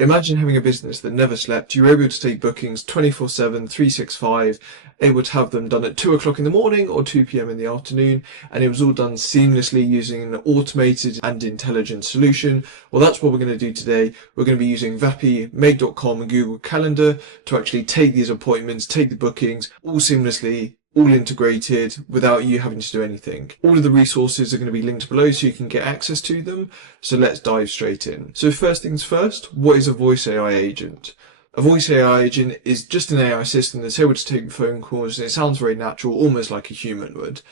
Imagine having a business that never slept. You're able to take bookings 24/7, 365, able to have them done at 2 o'clock in the morning or 2 p.m. in the afternoon, and it was all done seamlessly using an automated and intelligent solution. Well, that's what we're going to do today. We're going to be using Vapi, Make.com, and Google Calendar to actually take these appointments, take the bookings, all seamlessly, all integrated without you having to do anything. All of the resources are going to be linked below so you can get access to them. So let's dive straight in. So first things first, what is a voice AI agent? A voice AI agent is just an AI system that's able to take phone calls, and it sounds very natural, almost like a human would.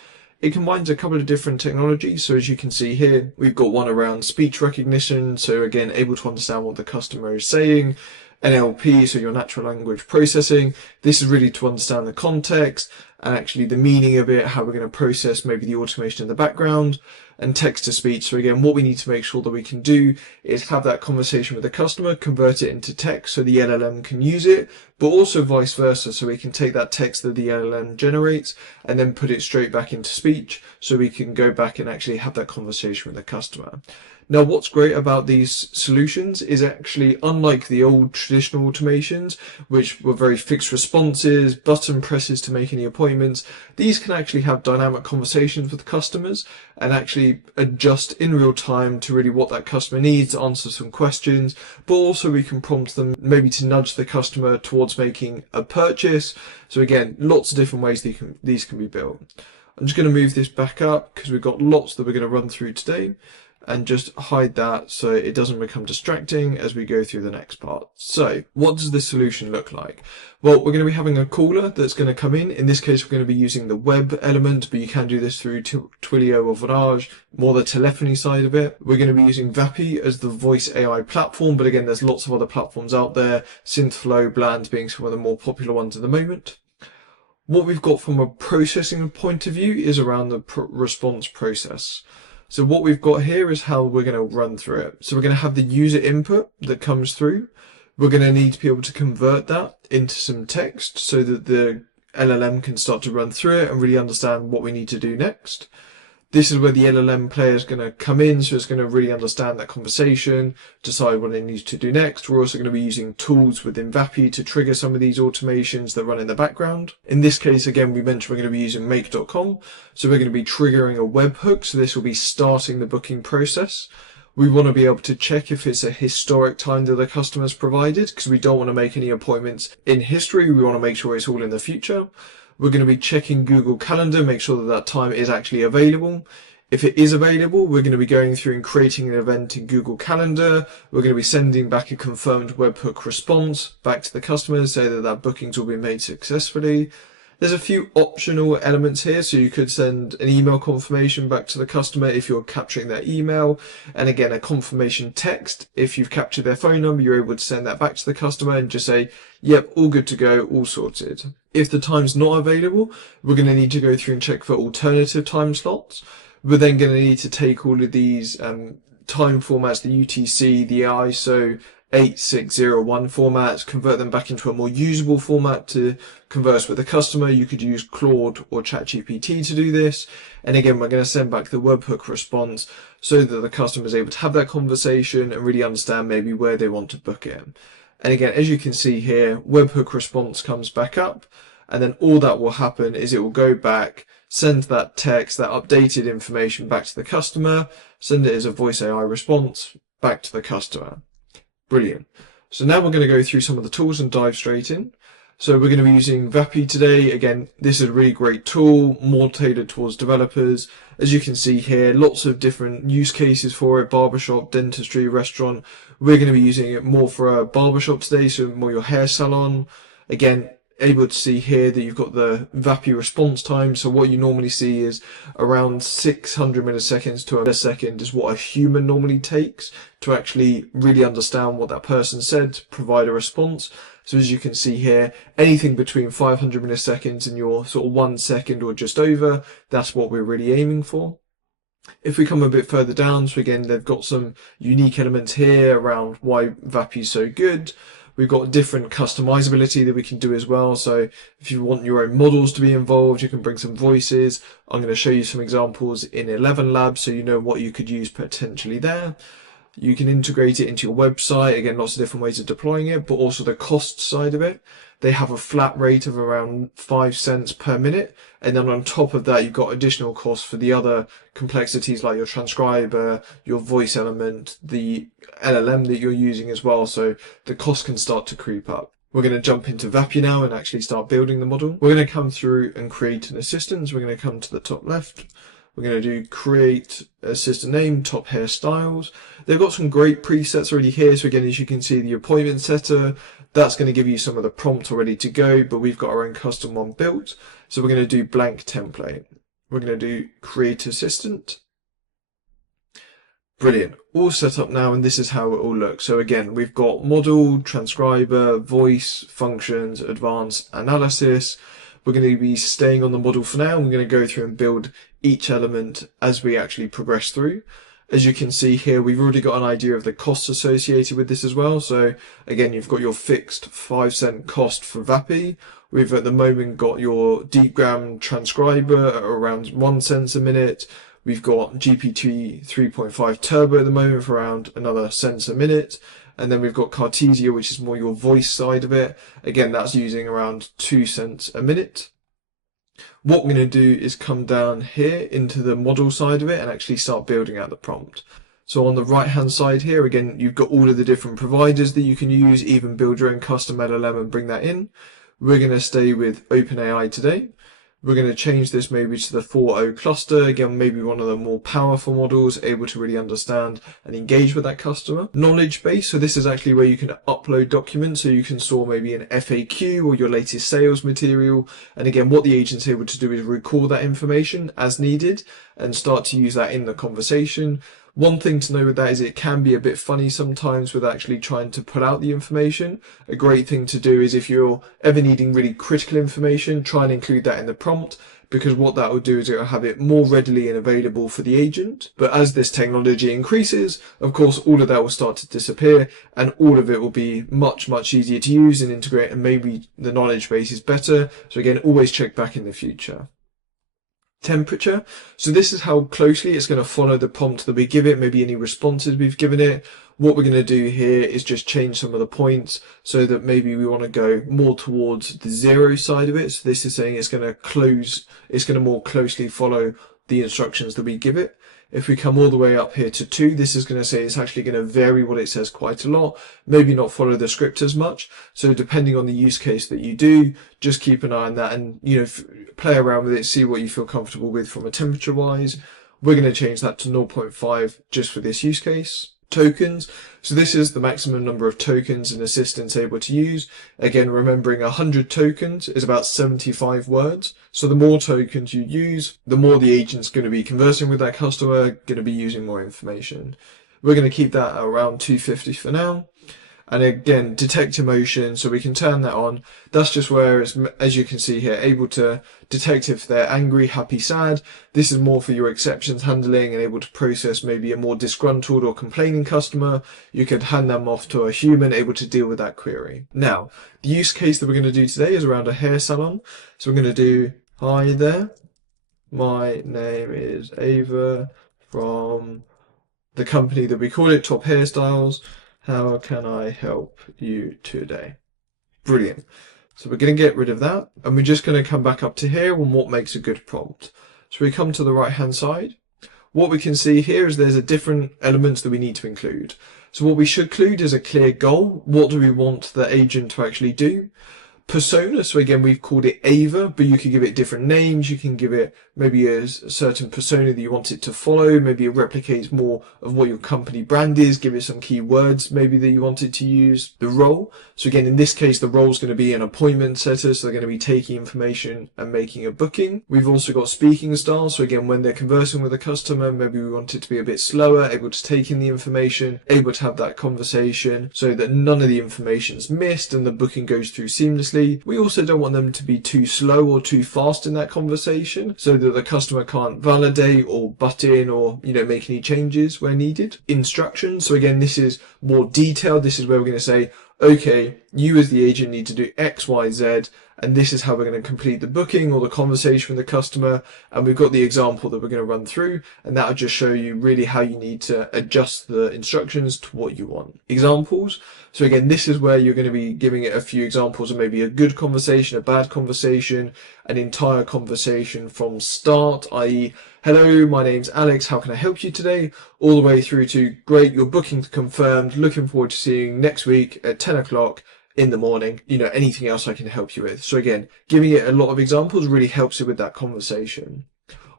It combines a couple of different technologies. So as you can see here, we've got one around speech recognition. So again, able to understand what the customer is saying. NLP, so your natural language processing. This is really to understand the context and actually the meaning of it, how we're going to process maybe the automation in the background, and text to speech. So again, what we need to make sure that we can do is have that conversation with the customer, convert it into text so the LLM can use it, but also vice versa. So we can take that text that the LLM generates and then put it straight back into speech so we can go back and actually have that conversation with the customer. Now, what's great about these solutions is actually, unlike the old traditional automations, which were very fixed responses, button presses to make any appointments, these can actually have dynamic conversations with customers and actually adjust in real time to really what that customer needs, answer some questions, but also we can prompt them maybe to nudge the customer towards making a purchase. So again, lots of different ways these can be built. I'm just going to move this back up because we've got lots that we're going to run through today, and just hide that so it doesn't become distracting as we go through the next part. So what does this solution look like? Well, we're going to be having a caller that's going to come in. In this case, we're going to be using the web element, but you can do this through Twilio or Vonage, more the telephony side of it. We're going to be using Vapi as the voice AI platform, but again, there's lots of other platforms out there, Synthflow, Bland being some of the more popular ones at the moment. What we've got from a processing point of view is around the response process. So what we've got here is how we're going to run through it. So we're going to have the user input that comes through. We're going to need to be able to convert that into some text so that the LLM can start to run through it and really understand what we need to do next. This is where the LLM player is going to come in, so it's going to really understand that conversation, decide what it needs to do next. We're also going to be using tools within Vapi to trigger some of these automations that run in the background. In this case, again, we mentioned we're going to be using Make.com, so we're going to be triggering a webhook, so this will be starting the booking process. We want to be able to check if it's a historic time that the customer's provided, because we don't want to make any appointments in history. We want to make sure it's all in the future. We're going to be checking Google Calendar, make sure that that time is actually available. If it is available, we're going to be going through and creating an event in Google Calendar. We're going to be sending back a confirmed webhook response back to the customer, say that that booking's all been made successfully. There's a few optional elements here, so you could send an email confirmation back to the customer if you're capturing their email, and again a confirmation text. If you've captured their phone number, you're able to send that back to the customer and just say, yep, all good to go, all sorted. If the time's not available, we're going to need to go through and check for alternative time slots. We're then going to need to take all of these time formats, the UTC, the ISO 8601 formats, convert them back into a more usable format to converse with the customer. You could use Claude or ChatGPT to do this. And again, we're going to send back the webhook response so that the customer is able to have that conversation and really understand maybe where they want to book it. And again, as you can see here, webhook response comes back up, and then all that will happen is it will go back, send that text, that updated information back to the customer, send it as a voice AI response back to the customer. Brilliant. So now we're going to go through some of the tools and dive straight in. So we're going to be using Vapi today. Again, this is a really great tool, more tailored towards developers. As you can see here, lots of different use cases for it: barbershop, dentistry, restaurant. We're going to be using it more for a barbershop today, so more your hair salon. Again, able to see here that you've got the Vapi response time. So what you normally see is around 600 milliseconds to a second is what a human normally takes to actually really understand what that person said, provide a response. So as you can see here, anything between 500 milliseconds and your sort of 1 second or just over, that's what we're really aiming for. If we come a bit further down, so again, they've got some unique elements here around why Vapi is so good. We've got different customizability that we can do as well. So if you want your own models to be involved, you can bring some voices. I'm going to show you some examples in 11 Labs so you know what you could use potentially there. You can integrate it into your website. Again, lots of different ways of deploying it, but also the cost side of it. They have a flat rate of around 5 cents per minute. And then on top of that, you've got additional costs for the other complexities like your transcriber, your voice element, the LLM that you're using as well. So the cost can start to creep up. We're going to jump into Vapi now and actually start building the model. We're going to come through and create an assistant. So we're going to come to the top left. We're going to do create assistant name, top hairstyles. They've got some great presets already here. So again, as you can see, the appointment setter, that's going to give you some of the prompt already to go, but we've got our own custom one built. So we're going to do blank template. We're going to do create assistant. Brilliant. All set up now, and this is how it all looks. So again, we've got model, transcriber, voice, functions, advanced analysis. We're going to be staying on the model for now. We're going to go through and build each element as we actually progress through. As you can see here, we've already got an idea of the costs associated with this as well. So again, you've got your fixed 5 cent cost for Vapi. We've at the moment got your DeepGram transcriber at around 1 cent a minute. We've got GPT 3.5 Turbo at the moment for around another cents a minute. And then we've got Cartesia, which is more your voice side of it. Again, that's using around 2 cents a minute. What we're going to do is come down here into the model side of it and actually start building out the prompt. So on the right hand side here, again, you've got all of the different providers that you can use, even build your own custom LLM and bring that in. We're going to stay with OpenAI today. We're going to change this maybe to the 4.0 cluster. Again, maybe one of the more powerful models, able to really understand and engage with that customer. Knowledge base. So this is actually where you can upload documents. So you can store maybe an FAQ or your latest sales material. And again, what the agent's able to do is record that information as needed and start to use that in the conversation. One thing to know with that is it can be a bit funny sometimes with actually trying to pull out the information. A great thing to do is if you're ever needing really critical information, try and include that in the prompt, because what that will do is it will have it more readily and available for the agent. But as this technology increases, of course, all of that will start to disappear and all of it will be much, much easier to use and integrate, and maybe the knowledge base is better. So again, always check back in the future. Temperature. So this is how closely it's going to follow the prompt that we give it, maybe any responses we've given it. What we're going to do here is just change some of the points so that maybe we want to go more towards the 0 side of it. So this is saying it's going to more closely follow the instructions that we give it. If we come all the way up here to 2, this is going to say it's actually going to vary what it says quite a lot, maybe not follow the script as much. So depending on the use case that you do, just keep an eye on that and, play around with it, see what you feel comfortable with from a temperature wise. We're going to change that to 0.5 just for this use case. Tokens. So this is the maximum number of tokens an assistant's able to use. Again, remembering 100 tokens is about 75 words. So the more tokens you use, the more the agent's going to be conversing with that customer, going to be using more information. We're going to keep that at around 250 for now. And again, detect emotion, so we can turn that on. That's just where, as you can see here, able to detect if they're angry, happy, sad. This is more for your exceptions handling and able to process maybe a more disgruntled or complaining customer. You could hand them off to a human able to deal with that query. Now, the use case that we're going to do today is around a hair salon. So we're going to do, hi there, my name is Ava from the company that we call it, Top Hairstyles. How can I help you today? Brilliant. So we're going to get rid of that and we're just going to come back up to here on what makes a good prompt. So we come to the right hand side. What we can see here is there's a different elements that we need to include. So what we should include is a clear goal. What do we want the agent to actually do? Persona, so again, we've called it Ava, but you could give it different names. You can give it maybe a certain persona that you want it to follow. Maybe it replicates more of what your company brand is. Give it some keywords maybe that you want it to use. The role, so again, in this case, the role is going to be an appointment setter, so they're going to be taking information and making a booking. We've also got speaking style, so again, when they're conversing with a customer, maybe we want it to be a bit slower, able to take in the information, able to have that conversation so that none of the information is missed and the booking goes through seamlessly. We also don't want them to be too slow or too fast in that conversation so that the customer can't validate or butt in or, make any changes where needed. Instructions. So again, this is more detailed. This is where we're going to say, okay, you as the agent need to do X, Y, Z, and this is how we're going to complete the booking or the conversation with the customer. And we've got the example that we're going to run through, and that'll just show you really how you need to adjust the instructions to what you want. Examples. So again, this is where you're going to be giving it a few examples of maybe a good conversation, a bad conversation, an entire conversation from start, i.e., hello, my name's Alex, how can I help you today? All the way through to, great, your booking's confirmed, looking forward to seeing you next week at 10 o'clock in the morning, anything else I can help you with. So again, giving it a lot of examples really helps it with that conversation.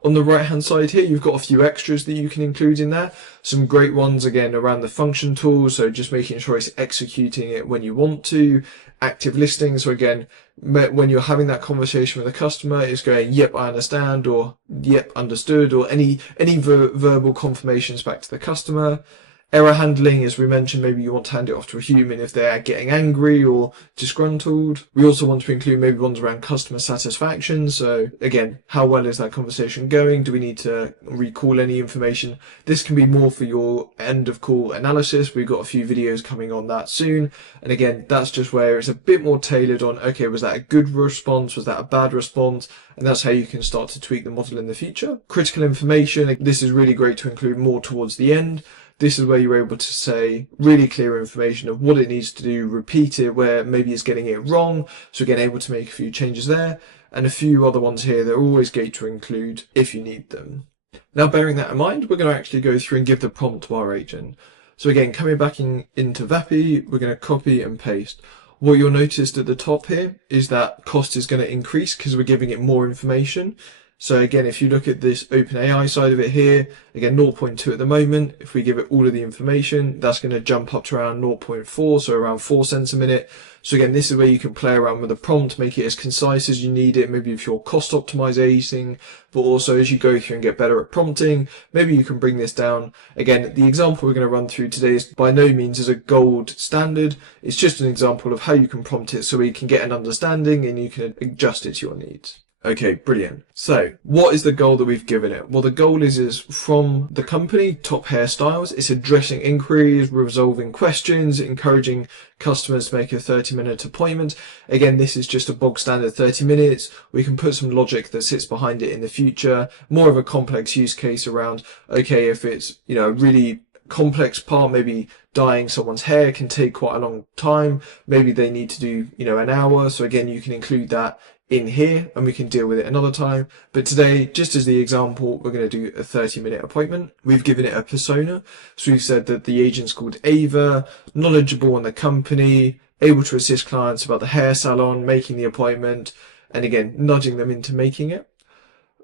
On the right hand side here, you've got a few extras that you can include in there. Some great ones again around the function tools, so just making sure it's executing it when you want to. Active listening, so again, when you're having that conversation with a customer, it's going, yep, I understand, or yep, understood, or any verbal confirmations back to the customer. Error handling, as we mentioned, maybe you want to hand it off to a human if they're getting angry or disgruntled. We also want to include maybe ones around customer satisfaction. So again, how well is that conversation going? Do we need to recall any information? This can be more for your end of call analysis. We've got a few videos coming on that soon. And again, that's just where it's a bit more tailored on, okay, was that a good response? Was that a bad response? And that's how you can start to tweak the model in the future. Critical information, this is really great to include more towards the end. This is where you're able to say really clear information of what it needs to do, repeat it where maybe it's getting it wrong. So again, able to make a few changes there, and a few other ones here that are always great to include if you need them. Now, bearing that in mind, we're going to actually go through and give the prompt to our agent. So again, coming back into Vapi, we're going to copy and paste. What you'll notice at the top here is that cost is going to increase because we're giving it more information. So again, if you look at this OpenAI side of it here, again, 0.2 at the moment. If we give it all of the information, that's going to jump up to around 0.4, so around 4 cents a minute. So again, this is where you can play around with the prompt, make it as concise as you need it, maybe if you're cost optimizing, but also as you go through and get better at prompting, maybe you can bring this down. Again, the example we're going to run through today is by no means is a gold standard. It's just an example of how you can prompt it so you can get an understanding and you can adjust it to your needs. Okay, brilliant. So what is the goal that we've given it? Well, the goal is from the company, Top Hairstyles. It's addressing inquiries, resolving questions, encouraging customers to make a 30-minute appointment. Again, this is just a bog standard 30 minutes. We can put some logic that sits behind it in the future, more of a complex use case around, okay, if it's, a really complex part, maybe dyeing someone's hair can take quite a long time. Maybe they need to do, an hour. So again, you can include that in here and we can deal with it another time. But today, just as the example, we're going to do a 30-minute appointment. We've given it a persona. So we've said that the agent's called Ava, knowledgeable on the company, able to assist clients about the hair salon, making the appointment, and again, nudging them into making it.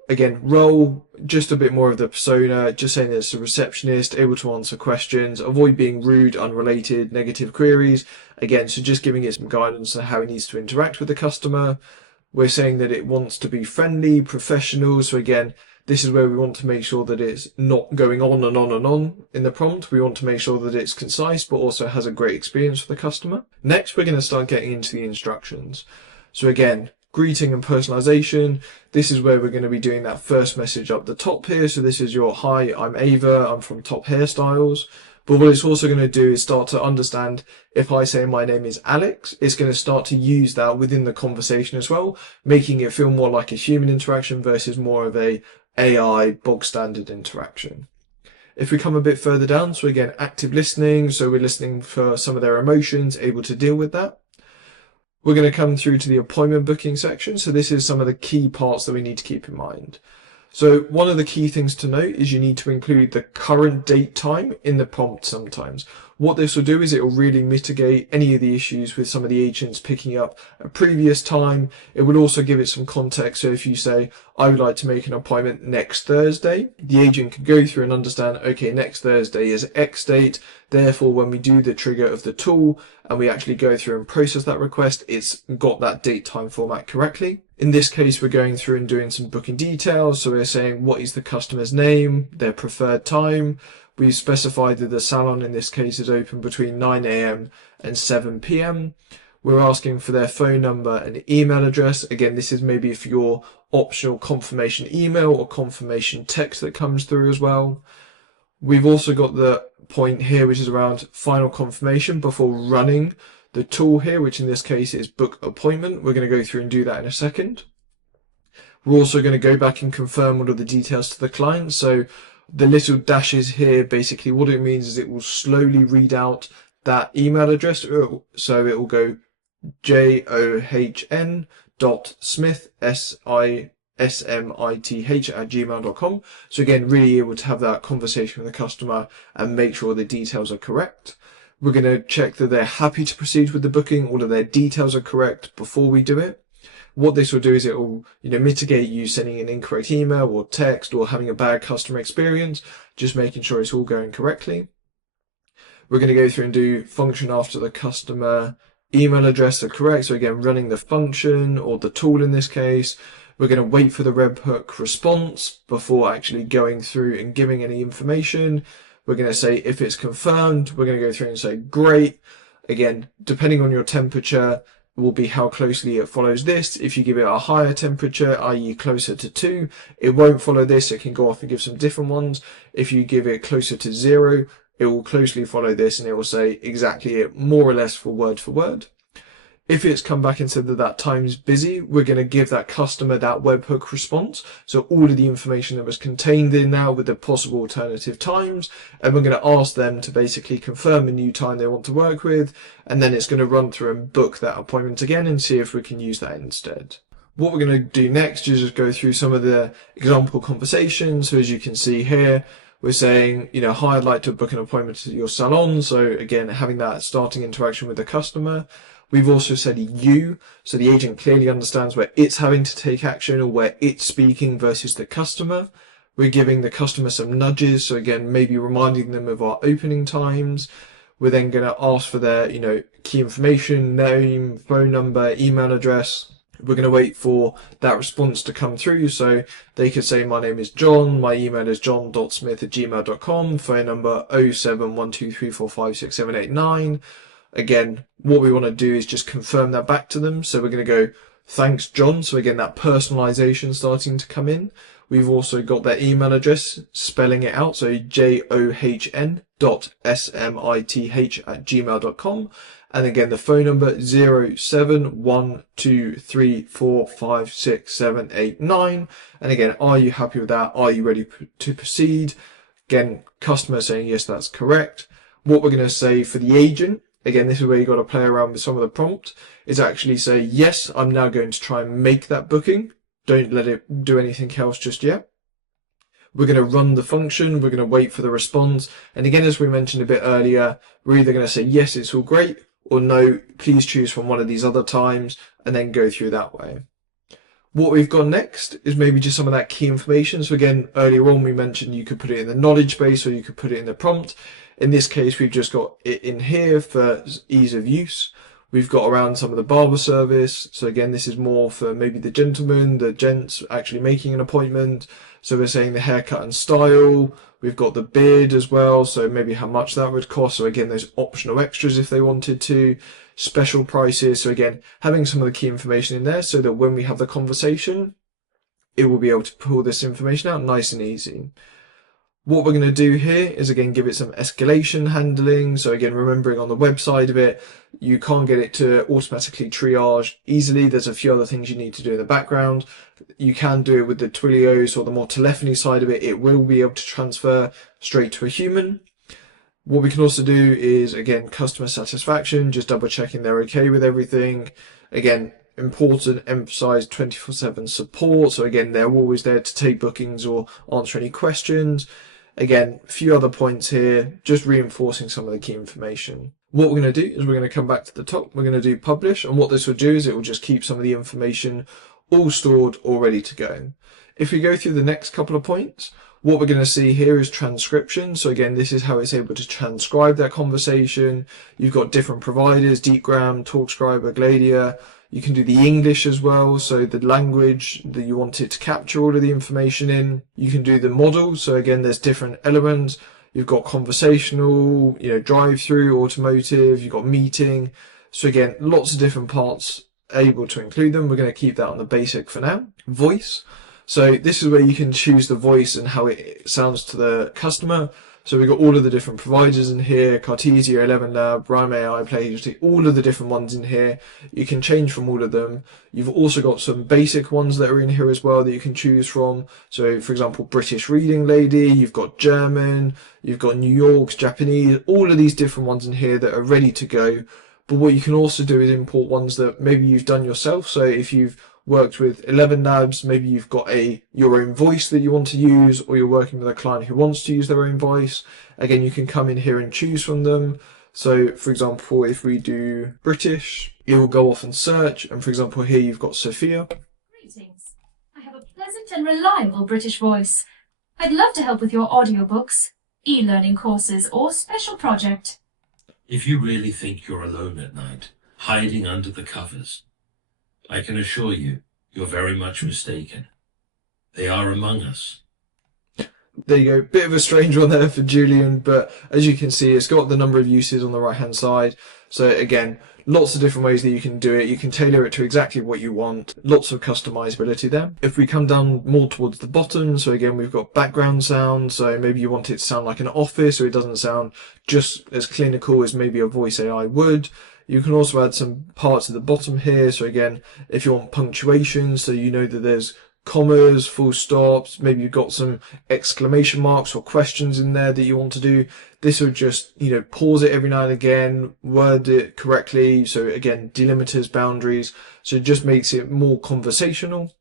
Again, role, just a bit more of the persona, just saying that it's a receptionist, able to answer questions, avoid being rude, unrelated, negative queries. Again, so just giving it some guidance on how it needs to interact with the customer. We're saying that it wants to be friendly, professional. So again, this is where we want to make sure that it's not going on and on and on in the prompt. We want to make sure that it's concise, but also has a great experience for the customer. Next, we're going to start getting into the instructions. So again, greeting and personalization. This is where we're going to be doing that first message up the top here. So this is your, hi, I'm Ava, I'm from Top Hairstyles. But what it's also going to do is start to understand, if I say my name is Alex, it's going to start to use that within the conversation as well, making it feel more like a human interaction versus more of a AI bog standard interaction. If we come a bit further down, so again, active listening, so we're listening for some of their emotions, able to deal with that. We're going to come through to the appointment booking section. So this is some of the key parts that we need to keep in mind. So one of the key things to note is you need to include the current date time in the prompt sometimes. What this will do is it will really mitigate any of the issues with some of the agents picking up a previous time. It will also give it some context. So if you say, I would like to make an appointment next Thursday, the agent can go through and understand, okay, next Thursday is X date. Therefore, when we do the trigger of the tool and we actually go through and process that request, it's got that date time format correctly. In this case, we're going through and doing some booking details. So we're saying, what is the customer's name, their preferred time. We've specified that the salon in this case is open between 9 AM and 7 PM. We're asking for their phone number and email address. Again, this is maybe for your optional confirmation email or confirmation text that comes through as well. We've also got the point here, which is around final confirmation before running the tool here, which in this case is book appointment. We're going to go through and do that in a second. We're also going to go back and confirm all of the details to the client. So the little dashes here, basically what it means is it will slowly read out that email address. So it will go john.smith, smith@gmail.com. So again, really able to have that conversation with the customer and make sure the details are correct. We're going to check that they're happy to proceed with the booking, all of their details are correct before we do it. What this will do is it will, mitigate you sending an incorrect email or text or having a bad customer experience, just making sure it's all going correctly. We're going to go through and do function after the customer email address are correct. So again, running the function or the tool in this case. We're going to wait for the webhook response before actually going through and giving any information. We're going to say if it's confirmed, we're going to go through and say great. Again, depending on your temperature, will be how closely it follows this. If you give it a higher temperature, i.e. closer to 2, it won't follow this. It can go off and give some different ones. If you give it closer to 0, it will closely follow this and it will say exactly it, more or less for word. If it's come back and said that time's busy, we're going to give that customer that webhook response. So all of the information that was contained in now with the possible alternative times, and we're going to ask them to basically confirm a new time they want to work with, and then it's going to run through and book that appointment again and see if we can use that instead. What we're going to do next is just go through some of the example conversations. So as you can see here, we're saying, hi, I'd like to book an appointment at your salon. So again, having that starting interaction with the customer. We've also said you, so the agent clearly understands where it's having to take action or where it's speaking versus the customer. We're giving the customer some nudges. So again, maybe reminding them of our opening times. We're then going to ask for their, key information, name, phone number, email address. We're going to wait for that response to come through. So they could say, my name is John, my email is john.smith@gmail.com, phone number 07123456789. Again, what we want to do is just confirm that back to them. So we're going to go, thanks, John. So again, that personalization starting to come in. We've also got their email address, spelling it out. So john.smith@gmail.com. And again, the phone number 07123456789. And again, are you happy with that? Are you ready to proceed? Again, customer saying, yes, that's correct. What we're going to say for the agent, again, this is where you've got to play around with some of the prompt, is actually say, yes, I'm now going to try and make that booking. Don't let it do anything else just yet. We're going to run the function. We're going to wait for the response. And again, as we mentioned a bit earlier, we're either going to say, yes, it's all great, or no, please choose from one of these other times, and then go through that way. What we've got next is maybe just some of that key information. So again, earlier on, we mentioned you could put it in the knowledge base or you could put it in the prompt. In this case, we've just got it in here for ease of use. We've got around some of the barber service. So again, this is more for maybe the gentleman, the gents actually making an appointment. So we're saying the haircut and style. We've got the beard as well. So maybe how much that would cost. So again, those optional extras if they wanted to. Special prices. So again, having some of the key information in there so that when we have the conversation, it will be able to pull this information out nice and easy. What we're going to do here is again give it some escalation handling. So again, remembering on the website of it, you can't get it to automatically triage easily. There's a few other things you need to do in the background. You can do it with the Twilios or the more telephony side of it. It will be able to transfer straight to a human. What we can also do is again customer satisfaction, just double checking they're okay with everything. Again, important, emphasize 24/7 support. So again, they're always there to take bookings or answer any questions. Again, a few other points here, just reinforcing some of the key information. What we're going to do is we're going to come back to the top. We're going to do publish. And what this will do is it will just keep some of the information all stored, all ready to go. If we go through the next couple of points, what we're going to see here is transcription. So again, this is how it's able to transcribe that conversation. You've got different providers, DeepGram, TalkScribe, Gladia. You can do the English as well, so the language that you want it to capture all of the information in. You can do the model, so again, there's different elements. You've got conversational, drive-through, automotive, you've got meeting. So again, lots of different parts able to include them. We're going to keep that on the basic for now. Voice. So this is where you can choose the voice and how it sounds to the customer. So we've got all of the different providers in here, Cartesia, 11 Lab, Rhyme AI, PlayHT, all of the different ones in here. You can change from all of them. You've also got some basic ones that are in here as well that you can choose from. So for example, British Reading Lady, you've got German, you've got New York's, Japanese, all of these different ones in here that are ready to go. But what you can also do is import ones that maybe you've done yourself. So if you've worked with 11 Labs, maybe you've got your own voice that you want to use, or you're working with a client who wants to use their own voice. Again, you can come in here and choose from them. So for example, if we do British, it will go off and search. And for example, here you've got Sophia. Greetings. I have a pleasant and reliable British voice. I'd love to help with your audiobooks, e-learning courses, or special project. If you really think you're alone at night, hiding under the covers, I can assure you, you're very much mistaken. They are among us. There you go, bit of a strange one there for Julian, but as you can see, it's got the number of uses on the right hand side. So again, lots of different ways that you can do it. You can tailor it to exactly what you want. Lots of customizability there. If we come down more towards the bottom, so again, we've got background sound. So maybe you want it to sound like an office, so it doesn't sound just as clinical as maybe a voice AI would. You can also add some parts at the bottom here. So again, if you want punctuation, so you know that there's commas, full stops, maybe you've got some exclamation marks or questions in there that you want to do. This would just, pause it every now and again, word it correctly. So again, delimiters, boundaries. So it just makes it more conversational.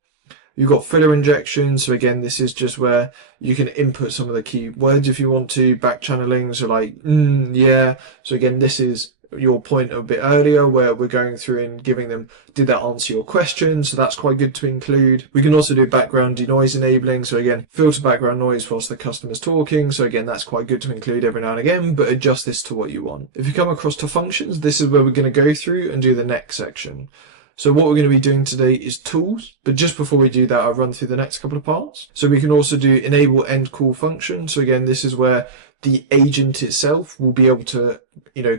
You've got filler injections. So again, this is just where you can input some of the key words if you want to, back channeling. So like, yeah. So again, this is your point a bit earlier where we're going through and giving them, did that answer your question? So that's quite good to include. We can also do background denoise enabling. So again, filter background noise whilst the customer's talking. So again, that's quite good to include every now and again, but adjust this to what you want. If you come across to functions, this is where we're going to go through and do the next section. So what we're going to be doing today is tools, but just before we do that, I'll run through the next couple of parts. So we can also do enable end call function. So again, this is where the agent itself will be able to,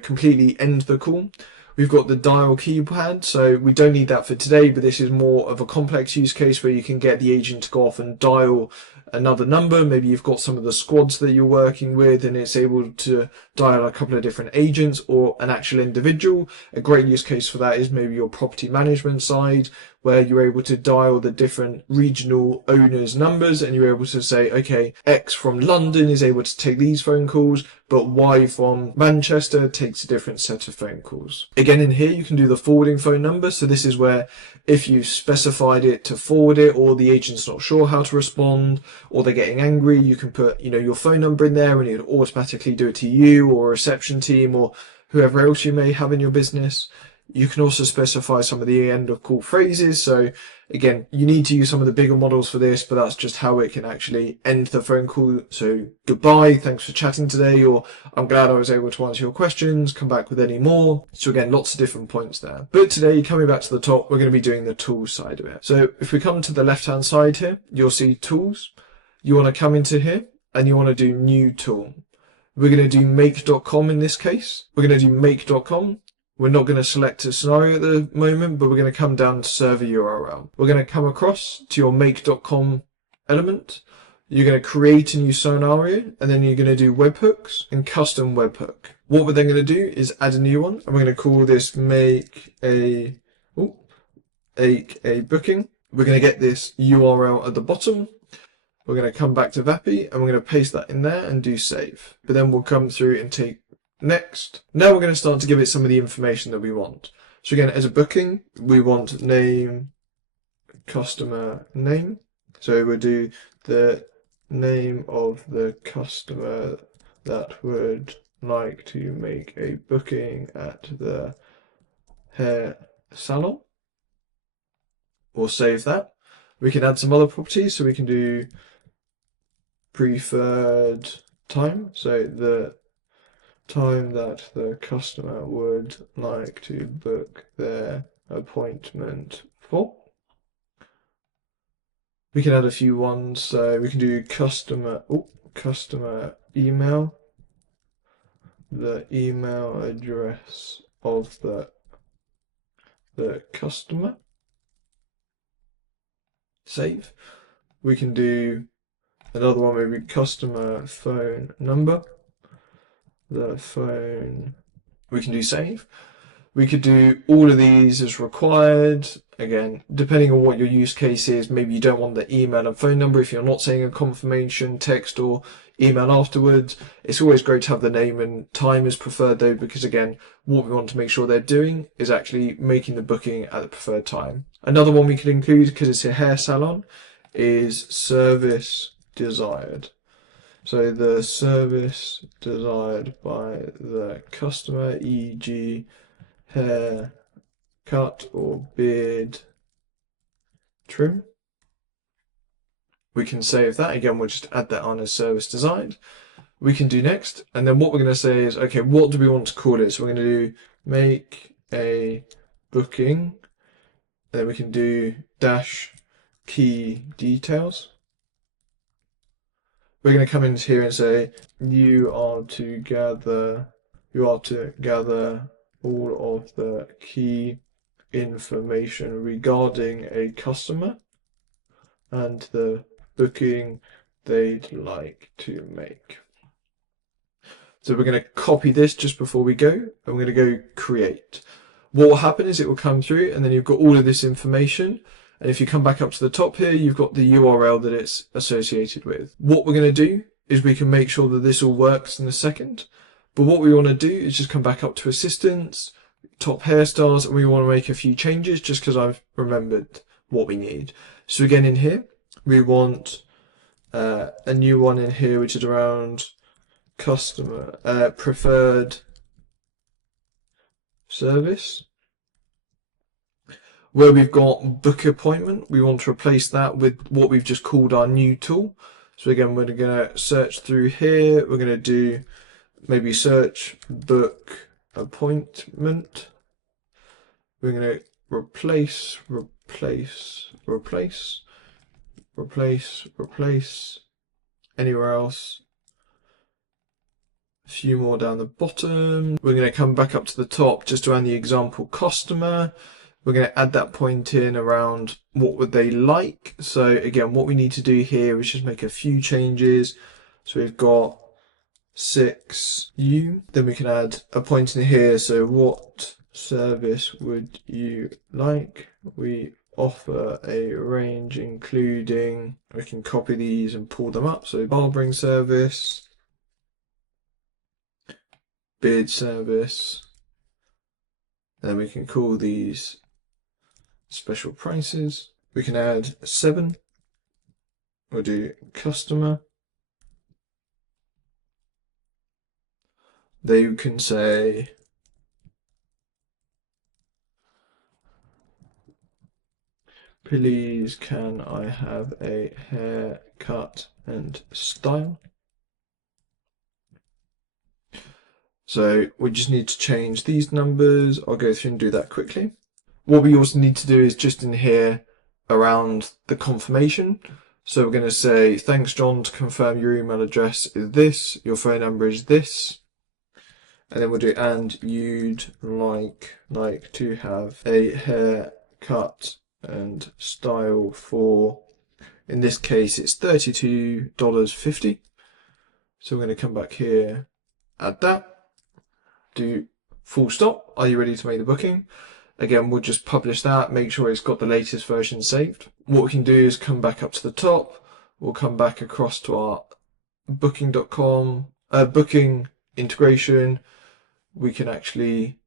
completely end the call. We've got the dial keypad, so we don't need that for today, but this is more of a complex use case where you can get the agent to go off and dial another number. Maybe you've got some of the squads that you're working with and it's able to dial a couple of different agents or an actual individual. A great use case for that is maybe your property management side, where you're able to dial the different regional owners' numbers and you're able to say, okay, X from London is able to take these phone calls, but Y from Manchester takes a different set of phone calls. Again, in here, you can do the forwarding phone number. So this is where if you specified it to forward it, or the agent's not sure how to respond, or they're getting angry, you can put, your phone number in there and it will automatically do it to you or a reception team or whoever else you may have in your business. You can also specify some of the end of call phrases. So again, you need to use some of the bigger models for this, but that's just how it can actually end the phone call. So goodbye, thanks for chatting today, or I'm glad I was able to answer your questions, come back with any more. So again, lots of different points there. But today, coming back to the top, we're going to be doing the tools side of it. So if we come to the left-hand side here, you'll see tools. You want to come into here and you want to do new tool. We're going to do make.com in this case. We're going to do make.com. We're not going to select a scenario at the moment, but we're going to come down to server URL. We're going to come across to your make.com element. You're going to create a new scenario, and then you're going to do webhooks and custom webhook. What we're then going to do is add a new one, and we're going to call this make a booking. We're going to get this URL at the bottom. We're going to come back to Vapi, and we're going to paste that in there and do save. But then we'll come through and take next. Now we're going to start to give it some of the information that we want. So again, as a booking, we want name, customer name. So we'll do the name of the customer that would like to make a booking at the hair salon. We'll save that. We can add some other properties, so we can do preferred time. So the time that the customer would like to book their appointment for. We can add a few ones, so we can do customer email, the email address of the customer. Save. We can do Another one maybe customer phone number. The phone. We can do save. We could do all of these as required. Again, depending on what your use case is, maybe you don't want the email and phone number if you're not saying a confirmation text or email afterwards. It's always great to have the name and time as preferred though, because again, what we want to make sure they're doing is actually making the booking at the preferred time. Another one we could include, because it's a hair salon, is service desired. So the service desired by the customer, e.g. hair cut or beard trim. We can save that. Again, we'll just add that on as service designed. We can do next. And then what we're going to say is, okay, what do we want to call it? So we're going to do make a booking. Then we can do dash key details. We're going to come in here and say, you are to gather all of the key information regarding a customer and the booking they'd like to make. So we're going to copy this just before we go, and we're going to go create. What will happen is it will come through, and then you've got all of this information. And if you come back up to the top here, you've got the URL that it's associated with. What we're going to do is we can make sure that this all works in a second. But what we want to do is just come back up to assistants, top hairstyles, and we want to make a few changes just because I've remembered what we need. So again, in here, we want a new one in here, which is around customer preferred service. Where we've got book appointment, we want to replace that with what we've just called our new tool. So again, we're going to search through here. We're going to do maybe search book appointment. We're going to replace. Anywhere else? A few more down the bottom. We're going to come back up to the top just around the example customer. We're going to add that point in around what would they like. So again, what we need to do here is just make a few changes. So we've got 6U. Then we can add a point in here. So what service would you like? We offer a range including, we can copy these and pull them up. So barbering service, beard service. Then we can call these special prices. We can add 7. We'll do customer. They can say please can I have a haircut and style. So we just need to change these numbers. I'll go through and do that quickly. What we also need to do is just in here around the confirmation. So we're going to say, thanks John, to confirm your email address is this, your phone number is this. And then we'll do, and you'd like to have a haircut and style for, in this case, it's $32.50. So we're going to come back here, add that, do full stop. Are you ready to make the booking? Again, we'll just publish that, make sure it's got the latest version saved. What we can do is come back up to the top. We'll come back across to our booking.com, booking integration. We can actually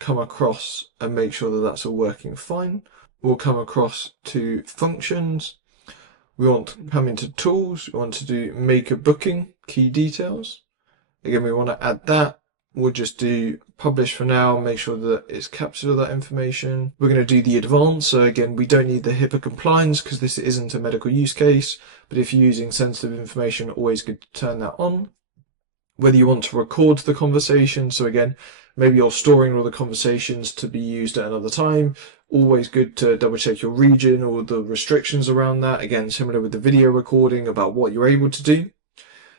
come across and make sure that that's all working fine. We'll come across to functions. We want to come into tools. We want to do make a booking, key details. Again, we want to add that. We'll just do publish for now, make sure that it's captured all that information. We're going to do the advanced. So again, we don't need the HIPAA compliance because this isn't a medical use case, but if you're using sensitive information, always good to turn that on. Whether you want to record the conversation. So again, maybe you're storing all the conversations to be used at another time. Always good to double check your region or the restrictions around that. Again, similar with the video recording about what you're able to do.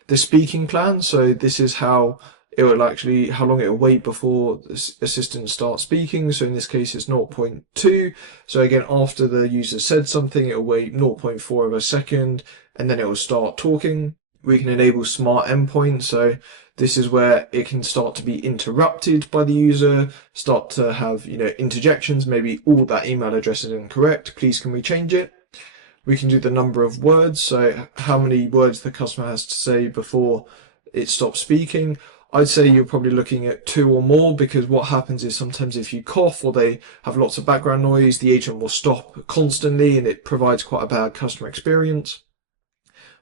The speaking plan. So this is how it will actually, how long it will wait before the assistant starts speaking. So in this case, it's 0.2. So again, after the user said something, it will wait 0.4 of a second, and then it will start talking. We can enable smart endpoint. So this is where it can start to be interrupted by the user, start to have, interjections. Maybe all that email address is incorrect. Please, can we change it? We can do the number of words. So how many words the customer has to say before it stops speaking. I'd say you're probably looking at 2 or more, because what happens is sometimes if you cough or they have lots of background noise, the agent will stop constantly and it provides quite a bad customer experience.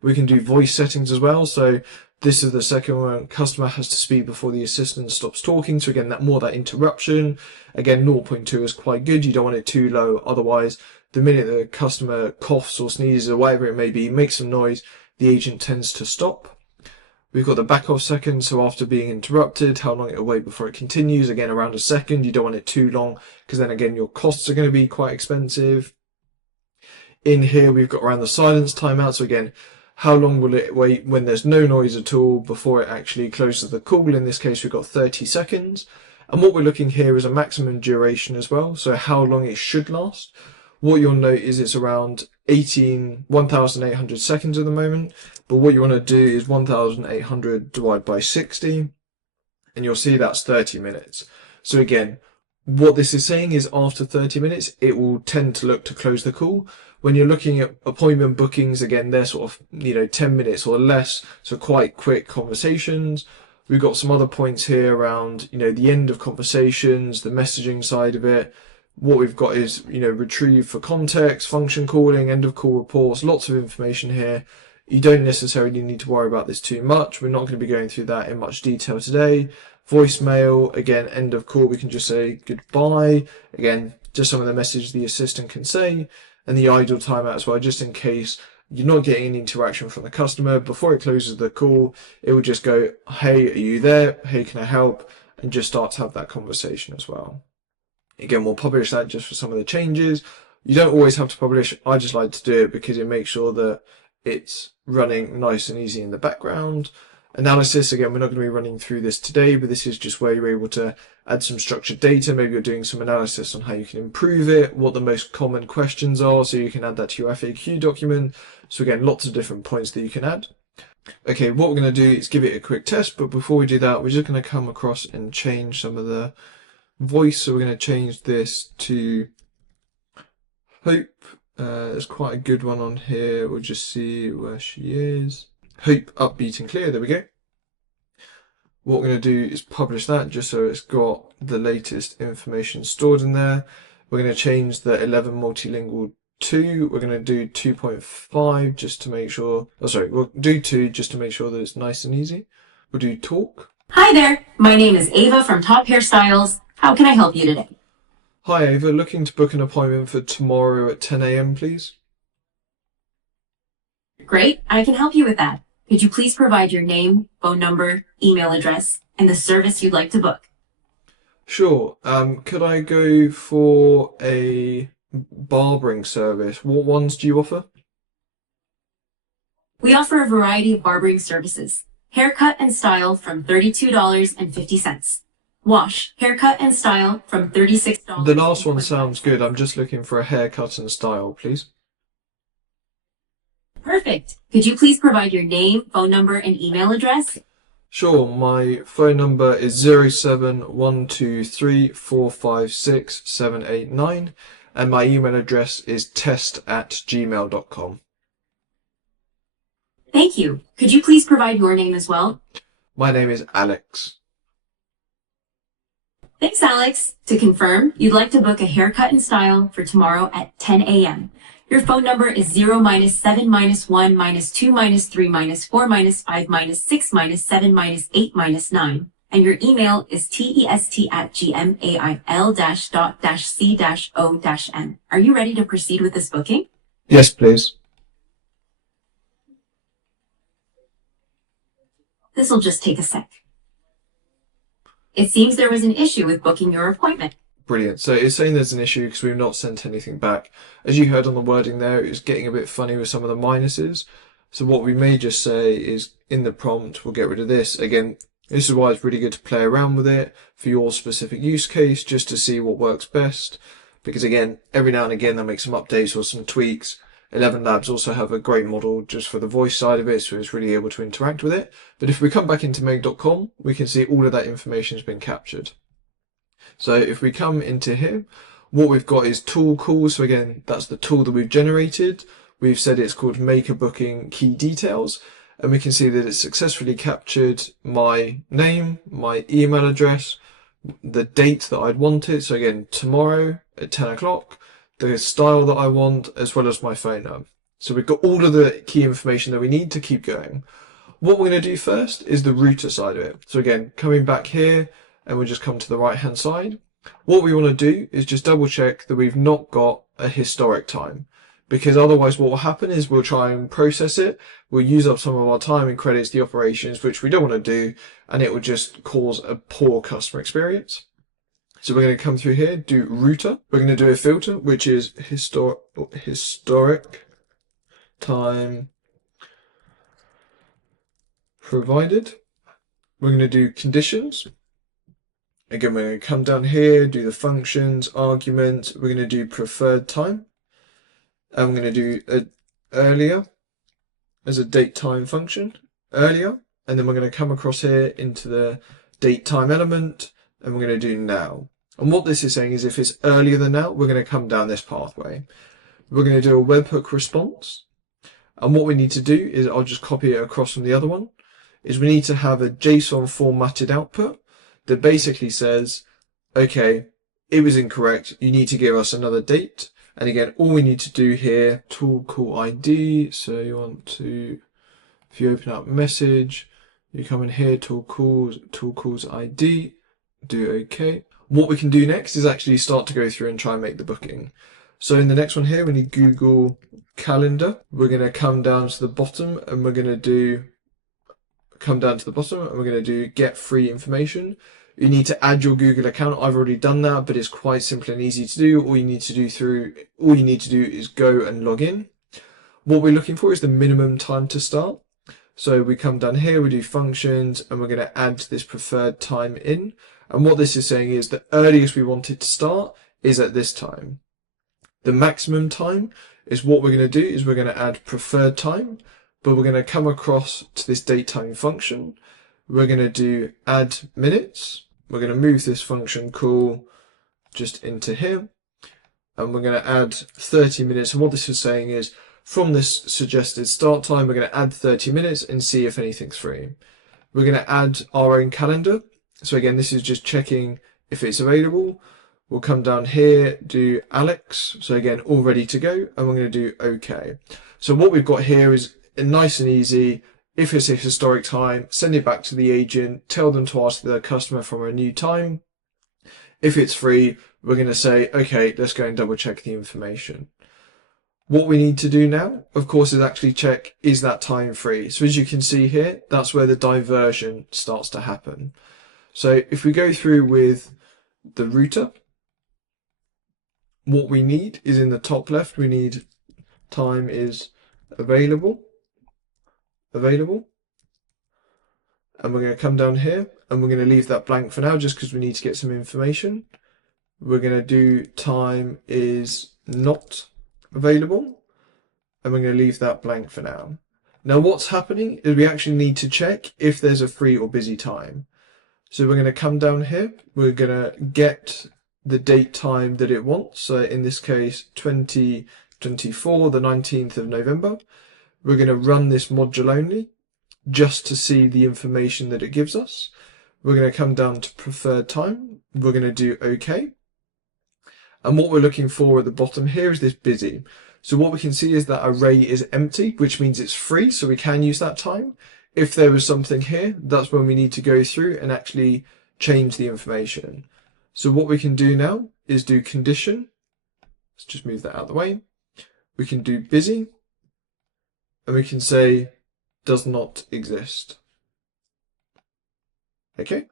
We can do voice settings as well. So this is the second one. Customer has to speak before the assistant stops talking. So again, that interruption. Again, 0.2 is quite good. You don't want it too low. Otherwise, the minute the customer coughs or sneezes or whatever it may be, makes some noise, the agent tends to stop. We've got the back off second. So after being interrupted, how long it'll wait before it continues. Again, around a second. You don't want it too long, because then again, your costs are going to be quite expensive. In here, we've got around the silence timeout. So again, how long will it wait when there's no noise at all before it actually closes the call? In this case, we've got 30 seconds. And what we're looking here is a maximum duration as well. So how long it should last. What you'll note is it's around 1,800 seconds at the moment. But what you want to do is 1,800 divided by 60. And you'll see that's 30 minutes. So again, what this is saying is after 30 minutes, it will tend to look to close the call. When you're looking at appointment bookings, again, they're sort of, 10 minutes or less. So quite quick conversations. We've got some other points here around, the end of conversations, the messaging side of it. What we've got is, retrieve for context, function calling, end of call reports, lots of information here. You don't necessarily need to worry about this too much. We're not going to be going through that in much detail today. Voicemail, again, end of call, we can just say goodbye. Again, just some of the message the assistant can say. And the idle timeout as well, just in case you're not getting any interaction from the customer. Before it closes the call, it will just go, hey, are you there? Hey, can I help? And just start to have that conversation as well. Again, we'll publish that just for some of the changes. You don't always have to publish. I just like to do it because it makes sure that it's running nice and easy in the background. Analysis, again, we're not going to be running through this today, but this is just where you're able to add some structured data. Maybe you're doing some analysis on how you can improve it, what the most common questions are, so you can add that to your FAQ document. So again, lots of different points that you can add. Okay, what we're going to do is give it a quick test, but before we do that, we're just going to come across and change some of the voice. So we're going to change this to Hope. There's quite a good one on here. We'll just see where she is. Hope, upbeat and clear. There we go. What we're going to do is publish that just so it's got the latest information stored in there. We're going to change the 11 multilingual to, we're going to do 2.5 just to make sure, we'll do 2 just to make sure that it's nice and easy. We'll do talk. Hi there, my name is Ava from Top Hairstyles. How can I help you today? Hi Ava, looking to book an appointment for tomorrow at 10 a.m. please. Great, I can help you with that. Could you please provide your name, phone number, email address, and the service you'd like to book? Sure. Could I go for a barbering service? What ones do you offer? We offer a variety of barbering services. Haircut and style from $32.50. Wash, haircut and style from $36. The last one sounds good. I'm just looking for a haircut and style, please. Perfect. Could you please provide your name, phone number, and email address? Sure. My phone number is 07123456789 and my email address is test@gmail.com. Thank you. Could you please provide your name as well? My name is Alex. Thanks, Alex. To confirm, you'd like to book a haircut and style for tomorrow at 10 a.m. Your phone number is 0 -7 -1 -2 -3 -4 -5 -6 -7 -8 -9. And your email is test@gmail-c-o-m. Are you ready to proceed with this booking? Yes, please. This will just take a sec. It seems there was an issue with booking your appointment. Brilliant. So it's saying there's an issue because we've not sent anything back. As you heard on the wording there, it was getting a bit funny with some of the minuses. So what we may just say is in the prompt, we'll get rid of this. Again, This is why it's really good to play around with it for your specific use case, just to see what works best. Because again, every now and again they'll make some updates or some tweaks. 11 Labs also have a great model just for the voice side of it, so it's really able to interact with it. But if we come back into meg.com, we can see all of that information has been captured. So if we come into here, what we've got is tool calls. So again, that's the tool that we've generated. We've said it's called make a booking key details. And we can see that it's successfully captured my name, my email address, the date that I'd want it. So again, tomorrow at 10 o'clock, the style that I want, as well as my phone number. So we've got all of the key information that we need to keep going. What we're going to do first is the router side of it. So again, coming back here, and we'll just come to the right hand side. What we want to do is just double check that we've not got a historic time, because otherwise what will happen is we'll try and process it, we'll use up some of our time and credits the operations, which we don't want to do, and it will just cause a poor customer experience. So we're going to come through here, do router. We're going to do a filter, which is historic time provided. We're going to do conditions. Again, we're going to come down here, do the functions, argument. We're going to do preferred time. And we're going to do earlier as a date time function, earlier. And then we're going to come across here into the date time element, and we're going to do now. And what this is saying is if it's earlier than now, we're going to come down this pathway. We're going to do a webhook response. And what we need to do is, I'll just copy it across from the other one, is we need to have a JSON formatted output that basically says, okay, it was incorrect. You need to give us another date. And again, all we need to do here, tool call ID. So you want to, if you open up message, you come in here, tool calls ID, do OK. What we can do next is actually start to go through and try and make the booking. So in the next one here, we need Google Calendar. We're going to come down to the bottom and we're going to do, get free information. You need to add your Google account. I've already done that, but it's quite simple and easy to do. All you need to do is go and log in. What we're looking for is the minimum time to start. So we come down here, we do functions, and we're going to add this preferred time in. And what this is saying is the earliest we want it to start is at this time. The maximum time is what we're going to do is we're going to add preferred time, but we're going to come across to this date time function. We're going to do add minutes. We're going to move this function call just into here, and we're going to add 30 minutes. And what this is saying is from this suggested start time, we're going to add 30 minutes and see if anything's free. We're going to add our own calendar. So again, this is just checking if it's available. We'll come down here, do Alex. So again, all ready to go, and we're going to do OK. So what we've got here is nice and easy. If it's a historic time, send it back to the agent, tell them to ask the customer for a new time. If it's free, we're going to say, okay, let's go and double check the information. What we need to do now, of course, is actually check, is that time free? So as you can see here, that's where the diversion starts to happen. So if we go through with the router, what we need is in the top left, we need time is available, and we're going to come down here and we're going to leave that blank for now just because we need to get some information. We're going to do time is not available, and we're going to leave that blank for now. Now what's happening is we actually need to check if there's a free or busy time. So we're going to come down here, we're going to get the date time that it wants. So in this case 2024, the 19th of November. We're going to run this module only just to see the information that it gives us. We're going to come down to preferred time. We're going to do OK. And what we're looking for at the bottom here is this busy. So what we can see is that array is empty, which means it's free. So we can use that time. If there was something here, that's when we need to go through and actually change the information. So what we can do now is do condition. Let's just move that out of the way. We can do busy. And we can say does not exist. Okay.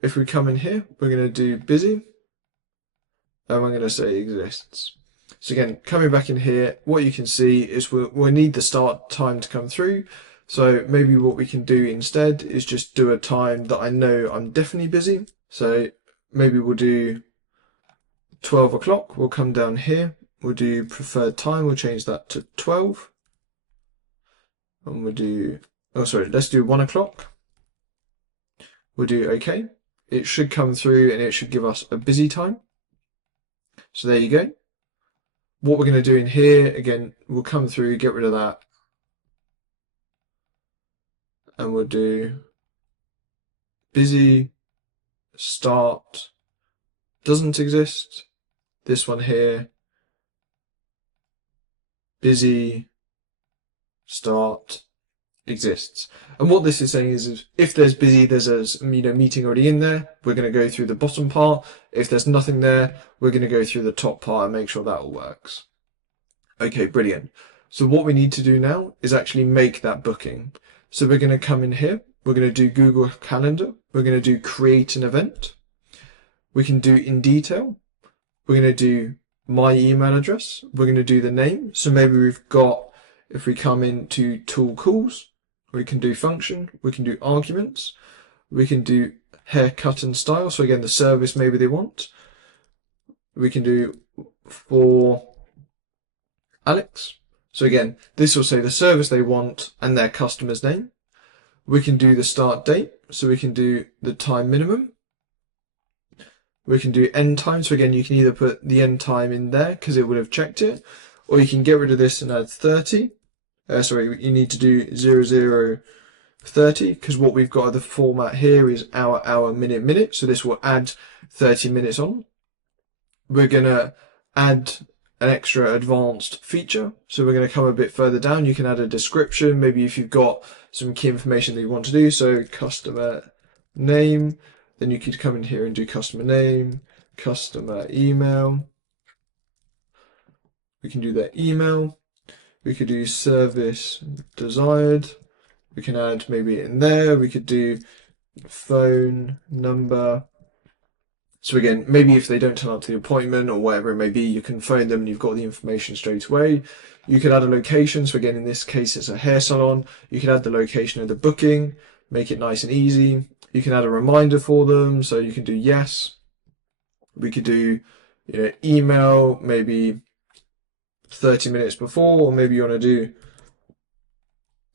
If we come in here, we're going to do busy, and we're going to say exists. So again, coming back in here, what you can see is we'll need the start time to come through. So maybe what we can do instead is just do a time that I know I'm definitely busy. So maybe we'll do 12 o'clock. We'll come down here. We'll do preferred time. We'll change that to 12. And we'll do, oh sorry, let's do 1 o'clock. We'll do OK. It should come through and it should give us a busy time. So there you go. What we're going to do in here, again, we'll come through, get rid of that. And we'll do busy, start, doesn't exist. This one here, busy, start, exists. And what this is saying is if there's busy, there's a meeting already in there, we're going to go through the bottom part. If there's nothing there, we're going to go through the top part and make sure that all works. Okay, brilliant. So what we need to do now is actually make that booking. So we're going to come in here, we're going to do Google Calendar, we're going to do create an event. We can do in detail, we're going to do my email address, we're going to do the name. So maybe we've got, if we come into tool calls, we can do function, we can do arguments, we can do haircut and style. So again, the service maybe they want. We can do for Alex. So again, this will say the service they want and their customer's name. We can do the start date. So we can do the time minimum. We can do end time. So again, you can either put the end time in there because it would have checked it, or you can get rid of this and add 30. Sorry, you need to do 0030 because what we've got at the format here is hour, minute, minute. So this will add 30 minutes on. We're going to add an extra advanced feature. So we're going to come a bit further down. You can add a description, maybe if you've got some key information that you want to do. So customer name, then you could come in here and do customer name, customer email. We can do their email. We could do service desired. We can add maybe in there. We could do phone number. So again, maybe if they don't turn up to the appointment or whatever it may be, you can phone them and you've got the information straight away. You could add a location. So again, in this case, it's a hair salon. You can add the location of the booking, make it nice and easy. You can add a reminder for them. So you can do yes. We could do, email maybe 30 minutes before, or maybe you want to do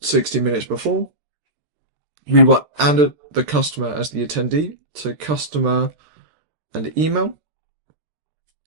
60 minutes before. We will add the customer as the attendee. So customer and email.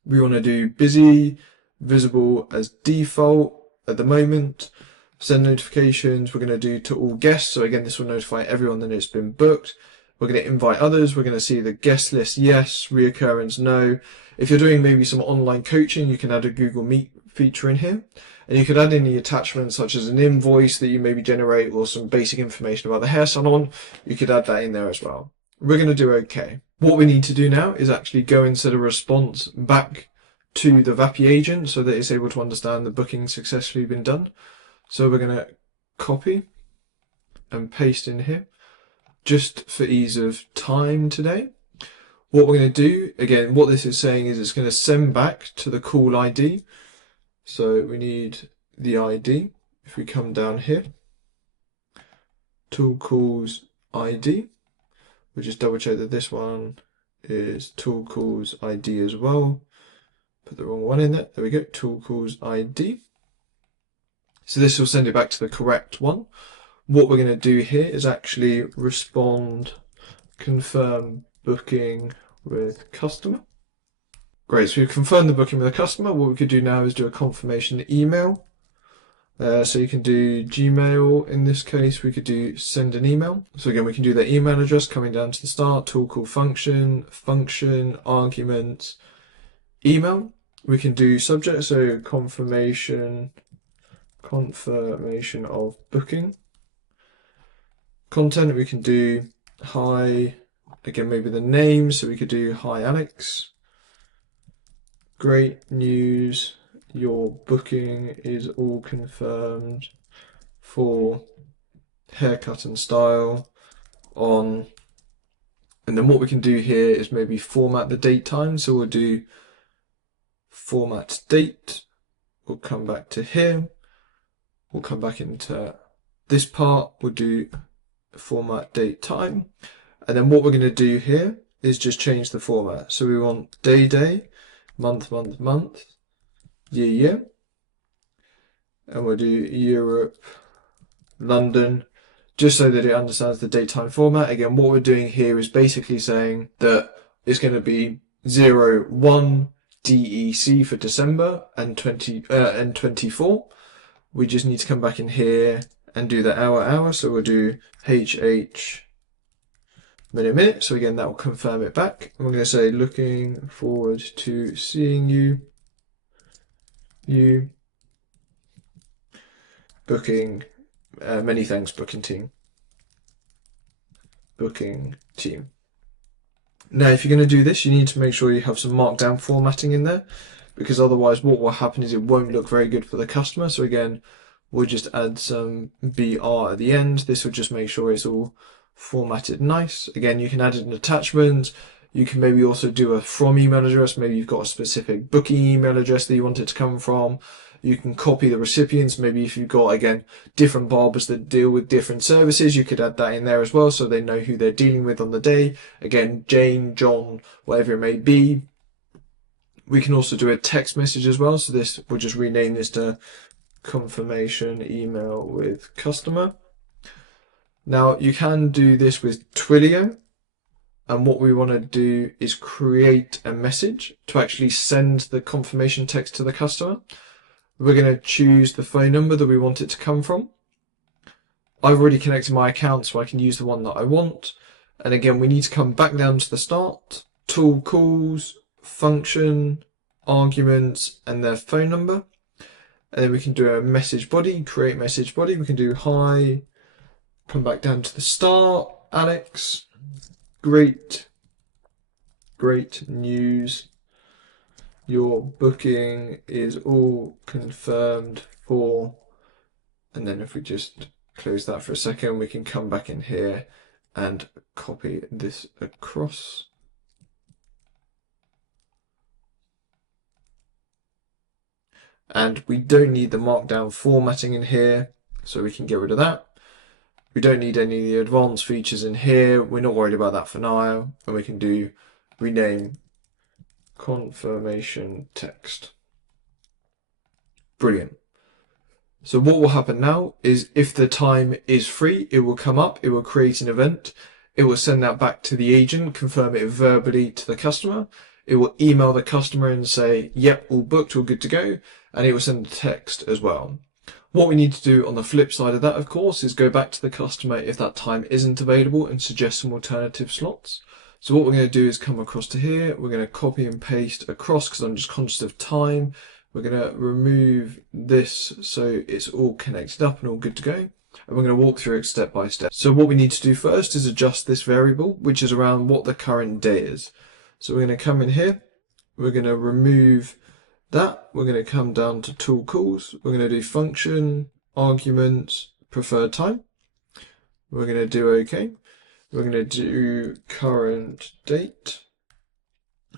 We want to do busy, visible as default at the moment. Send notifications, we're going to do to all guests. So again, this will notify everyone that it's been booked. We're going to invite others. We're going to see the guest list, yes, reoccurrence, no. If you're doing maybe some online coaching, you can add a Google Meet feature in here. And you could add any attachments such as an invoice that you maybe generate or some basic information about the hair salon. You could add that in there as well. We're going to do OK. What we need to do now is actually go and set a response back to the Vapi agent so that it's able to understand the booking successfully been done. So we're going to copy and paste in here just for ease of time today. What we're going to do, again, what this is saying is it's going to send back to the call ID. So we need the ID. If we come down here, tool calls ID. We'll just double check that this one is tool calls ID as well. Put the wrong one in there. There we go, tool calls ID. So this will send it back to the correct one. What we're going to do here is actually respond, confirm booking with customer. Great, so we've confirmed the booking with a customer. What we could do now is do a confirmation email. So you can do Gmail. In this case, we could do send an email. So again, we can do their email address coming down to the start, tool call function, argument, email. We can do subject, so confirmation of booking. Content, we can do hi, again, maybe the name. So we could do hi, Alex. Great news, your booking is all confirmed for haircut and style on, and then what we can do here is maybe format the date time. So we'll do format date. We'll come back to here. We'll come back into this part we'll do format date time, and then what we're going to do here is just change the format. So we want day, month, year, and we'll do Europe, London, just so that it understands the date-time format. Again, what we're doing here is basically saying that it's going to be 01 DEC for December and 24. We just need to come back in here and do the hour. So we'll do HH minute. So again, that will confirm it back. And we're going to say looking forward to seeing you. Booking. Many thanks, booking team. Now, if you're going to do this, you need to make sure you have some markdown formatting in there, because otherwise what will happen is it won't look very good for the customer. So again, we'll just add some BR at the end. This will just make sure it's all formatted nice. Again, you can add an attachment. You can maybe also do a from email address. Maybe you've got a specific booking email address that you want it to come from. You can copy the recipients. Maybe if you've got, again, different barbers that deal with different services, you could add that in there as well, so they know who they're dealing with on the day. Again, Jane, John, whatever it may be. We can also do a text message as well. So this, we'll just rename this to confirmation email with customer. Now you can do this with Twilio. And what we want to do is create a message to actually send the confirmation text to the customer. We're going to choose the phone number that we want it to come from. I've already connected my account, so I can use the one that I want. And again, we need to come back down to the start, tool calls, function, arguments, and their phone number. And then we can do a message body, create message body. We can do hi, come back down to the start, Alex, great news. Your booking is all confirmed for, and then if we just close that for a second, we can come back in here and copy this across. And we don't need the markdown formatting in here, so we can get rid of that. We don't need any of the advanced features in here. We're not worried about that for now. And we can do rename confirmation text. Brilliant. So what will happen now is if the time is free, it will come up, it will create an event, it will send that back to the agent, confirm it verbally to the customer, it will email the customer and say, yep, all booked, all good to go, and it will send a text as well. What we need to do on the flip side of that, of course, is go back to the customer if that time isn't available and suggest some alternative slots. So what we're going to do is come across to here. We're going to copy and paste across because I'm just conscious of time. We're going to remove this so it's all connected up and all good to go. And we're going to walk through it step by step. So what we need to do first is adjust this variable, which is around what the current day is. So we're going to come in here. We're going to remove that. We're going to come down to tool calls. We're going to do function, arguments, preferred time. We're going to do OK. We're going to do current date,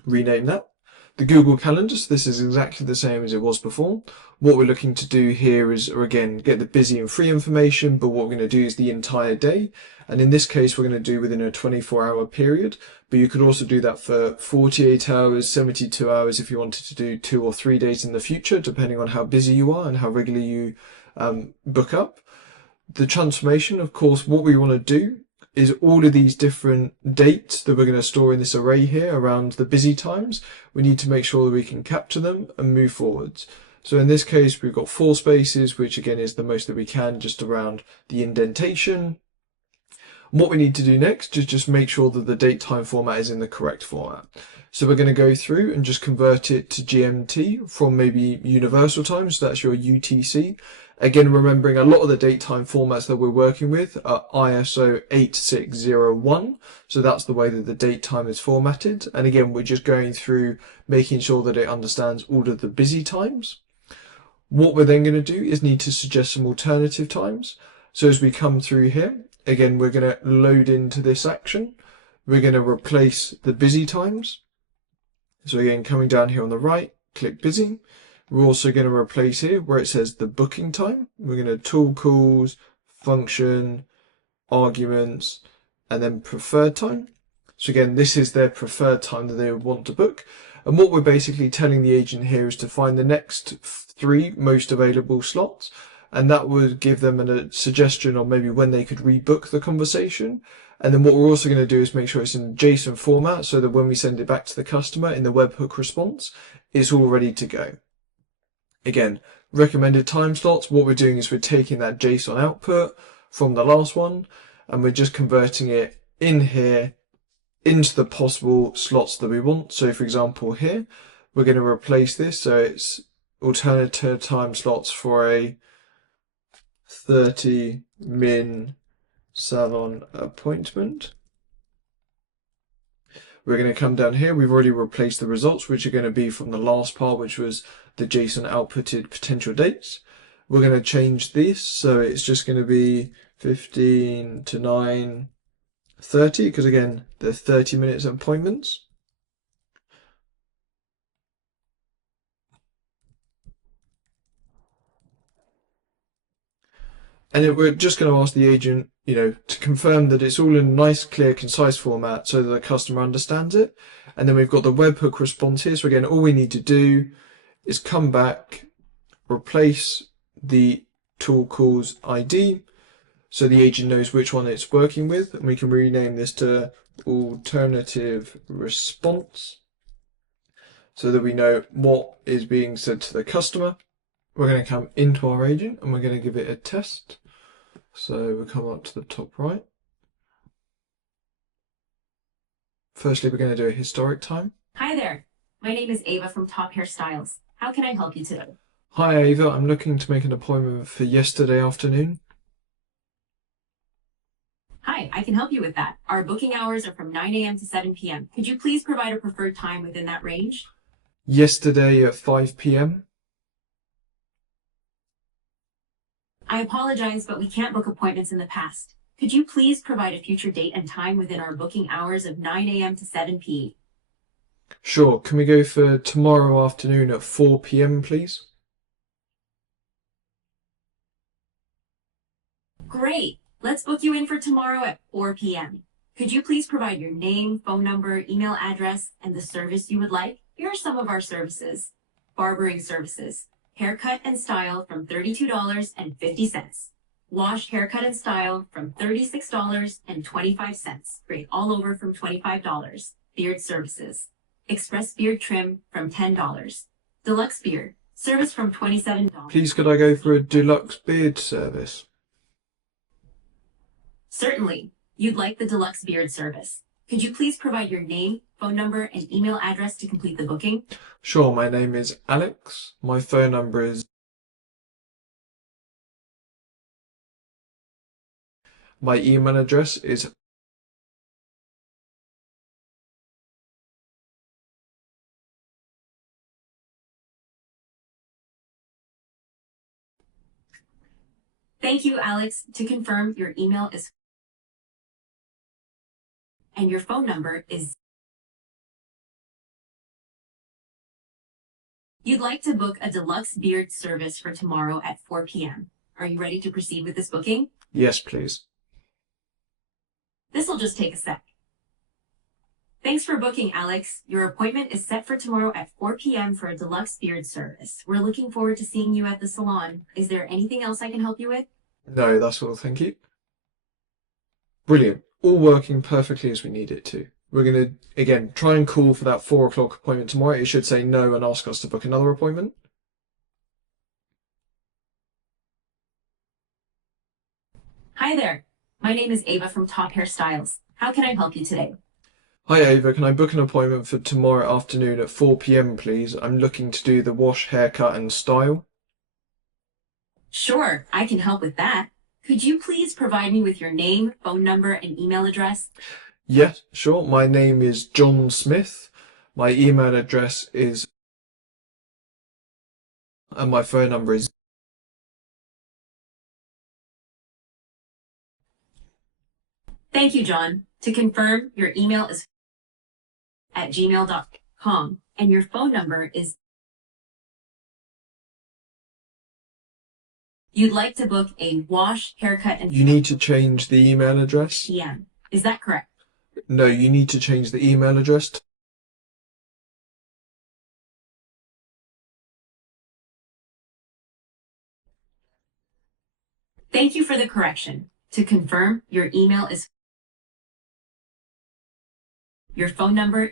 rename that. The Google Calendar, so this is exactly the same as it was before. What we're looking to do here is, again, get the busy and free information, but what we're going to do is the entire day. And in this case, we're going to do within a 24-hour period, but you could also do that for 48 hours, 72 hours if you wanted to do 2 or 3 days in the future, depending on how busy you are and how regularly you book up. The transformation, of course, what we want to do is all of these different dates that we're going to store in this array here around the busy times. We need to make sure that we can capture them and move forwards. So in this case, we've got 4 spaces, which again is the most that we can, just around the indentation. What we need to do next is just make sure that the date time format is in the correct format. So we're going to go through and just convert it to GMT from maybe universal time, so that's your UTC. Again, remembering a lot of the date time formats that we're working with are ISO 8601. So that's the way that the date time is formatted. And again, we're just going through making sure that it understands all of the busy times. What we're then going to do is need to suggest some alternative times. So as we come through here, again, we're going to load into this action. We're going to replace the busy times. So again, coming down here on the right, click busy. We're also going to replace here where it says the booking time. We're going to tool calls, function, arguments, and then preferred time. So again, this is their preferred time that they would want to book. And what we're basically telling the agent here is to find the next 3 most available slots. And that would give them a suggestion on maybe when they could rebook the conversation. And then what we're also going to do is make sure it's in JSON format so that when we send it back to the customer in the webhook response, it's all ready to go. Again, recommended time slots, what we're doing is we're taking that JSON output from the last one and we're just converting it in here into the possible slots that we want. So for example here, we're going to replace this so it's alternative time slots for a 30-min salon appointment. We're going to come down here. We've already replaced the results, which are going to be from the last part, which was the JSON outputted potential dates. We're going to change this, so it's just going to be 15 to 9:30, because again, they're 30 minutes appointments. And we're just going to ask the agent, to confirm that it's all in a nice, clear, concise format so that the customer understands it. And then we've got the webhook response here. So again, all we need to do is come back, replace the tool calls ID so the agent knows which one it's working with. And we can rename this to alternative response so that we know what is being said to the customer. We're going to come into our agent and we're going to give it a test. So we'll come up to the top right. Firstly, we're going to do a historic time. Hi there. My name is Ava from Top Hairstyles. How can I help you today? Hi Ava, I'm looking to make an appointment for yesterday afternoon. Hi, I can help you with that. Our booking hours are from 9 a.m. to 7 p.m. Could you please provide a preferred time within that range? Yesterday at 5 p.m. I apologize, but we can't book appointments in the past. Could you please provide a future date and time within our booking hours of 9 a.m. to 7 p.m.? Sure, can we go for tomorrow afternoon at 4 p.m. please? Great. Let's book you in for tomorrow at 4 p.m. Could you please provide your name, phone number, email address, and the service you would like? Here are some of our services. Barbering services. Haircut and style from $32.50. Wash, haircut, and style from $36.25. Great all over from $25. Beard services. Express beard trim from $10. Deluxe beard. Service from $27. Please could I go for a deluxe beard service? Certainly. You'd like the deluxe beard service. Could you please provide your name, phone number, and email address to complete the booking? Sure, my name is Alex. My phone number is... My email address is... Thank you, Alex. To confirm, your email is... and your phone number is... You'd like to book a deluxe beard service for tomorrow at 4 p.m. Are you ready to proceed with this booking? Yes, please. This will just take a sec. Thanks for booking, Alex. Your appointment is set for tomorrow at 4 p.m. for a deluxe beard service. We're looking forward to seeing you at the salon. Is there anything else I can help you with? No, that's all, thank you. Brilliant. All working perfectly as we need it to. We're going to, again, try and call for that 4 o'clock appointment tomorrow. It should say no and ask us to book another appointment. Hi there. My name is Ava from Top Hairstyles. How can I help you today? Hi Ava, can I book an appointment for tomorrow afternoon at 4 p.m. please? I'm looking to do the wash, haircut and style. Sure, I can help with that. Could you please provide me with your name, phone number, and email address? Yes, sure. My name is John Smith. My email address is... and my phone number is... Thank you, John. To confirm, your email is @gmail.com and your phone number is... You'd like to book a wash, haircut, and You need to change the email address. PM. Is that correct? No, you need to change the email address. Thank you for the correction. To confirm, your email is your phone number,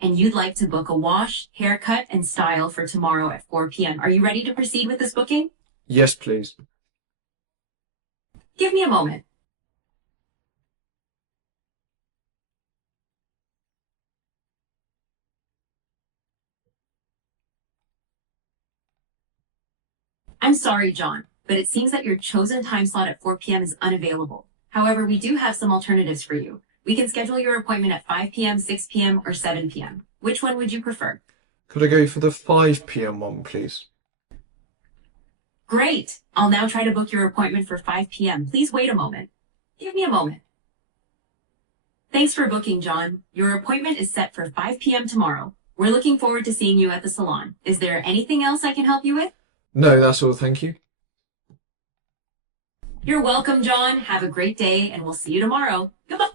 and you'd like to book a wash, haircut, and style for tomorrow at 4 p.m. Are you ready to proceed with this booking? Yes, please. Give me a moment. I'm sorry, John, but it seems that your chosen time slot at 4 p.m. is unavailable. However, we do have some alternatives for you. We can schedule your appointment at 5 p.m., 6 p.m., or 7 p.m. Which one would you prefer? Could I go for the 5 p.m. one, please? Great. I'll now try to book your appointment for 5 p.m. Please wait a moment. Give me a moment. Thanks for booking, John. Your appointment is set for 5 p.m. tomorrow. We're looking forward to seeing you at the salon. Is there anything else I can help you with? No, that's all, thank you. You're welcome, John. Have a great day, and we'll see you tomorrow. Goodbye.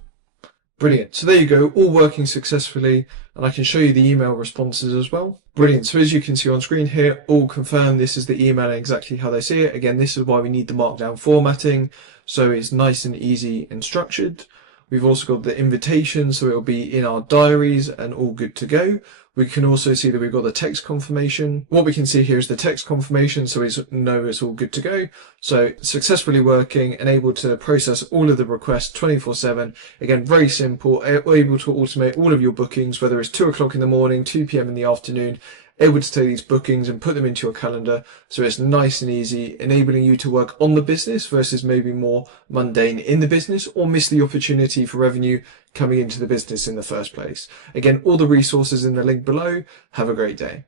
Brilliant. So there you go, all working successfully, and I can show you the email responses as well. Brilliant. So as you can see on screen here, all confirmed. This is the email and exactly how they see it. Again, this is why we need the markdown formatting, so it's nice and easy and structured. We've also got the invitation, so it'll be in our diaries and all good to go. We can also see that we've got the text confirmation. What we can see here is the text confirmation, so we know it's all good to go. So successfully working and able to process all of the requests 24/7. Again, very simple, able to automate all of your bookings, whether it's 2 o'clock in the morning, 2 p.m. in the afternoon, able to take these bookings and put them into your calendar. So it's nice and easy, enabling you to work on the business versus maybe more mundane in the business, or miss the opportunity for revenue coming into the business in the first place. Again, all the resources in the link below. Have a great day.